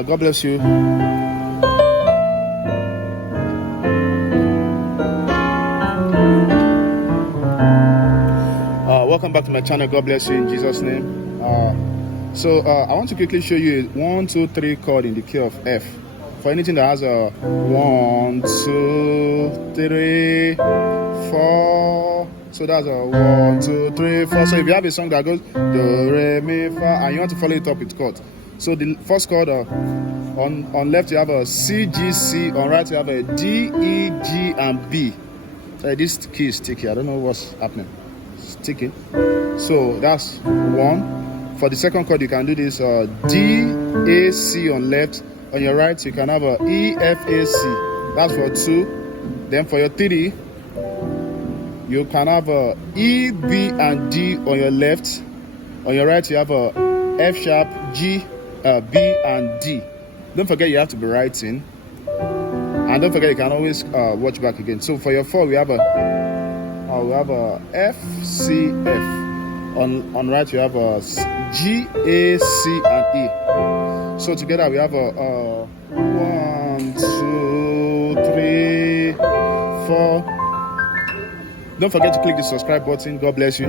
God bless you. Welcome back to my channel. God bless you in Jesus' name. So I want to quickly show you a 1, 2, 3 chord in the key of F. For anything that has a 1, 2, 3, 4. So that's a 1, 2, 3, 4. So if you have a song that goes do, re, mi, fa, and you want to follow it up with chord. So the first chord on left you have a C, G, C. On right you have a D, E, G, and B. This key is sticky. I don't know what's happening. It's sticky. So that's 1. For the second chord, you can do this D, A, C on left. On your right, you can have a E, F, A, C. That's for 2. Then for your 3, you can have a E, B, and D on your left. On your right, you have a F sharp, G, B, and D. Don't forget you have to be writing. And don't forget you can always watch back again. So for your 4, we have a F, C, F. On right, you have a G, A, C, and E. So together we have a 1, 2, 3, 4. Don't forget to click the subscribe button. God bless you.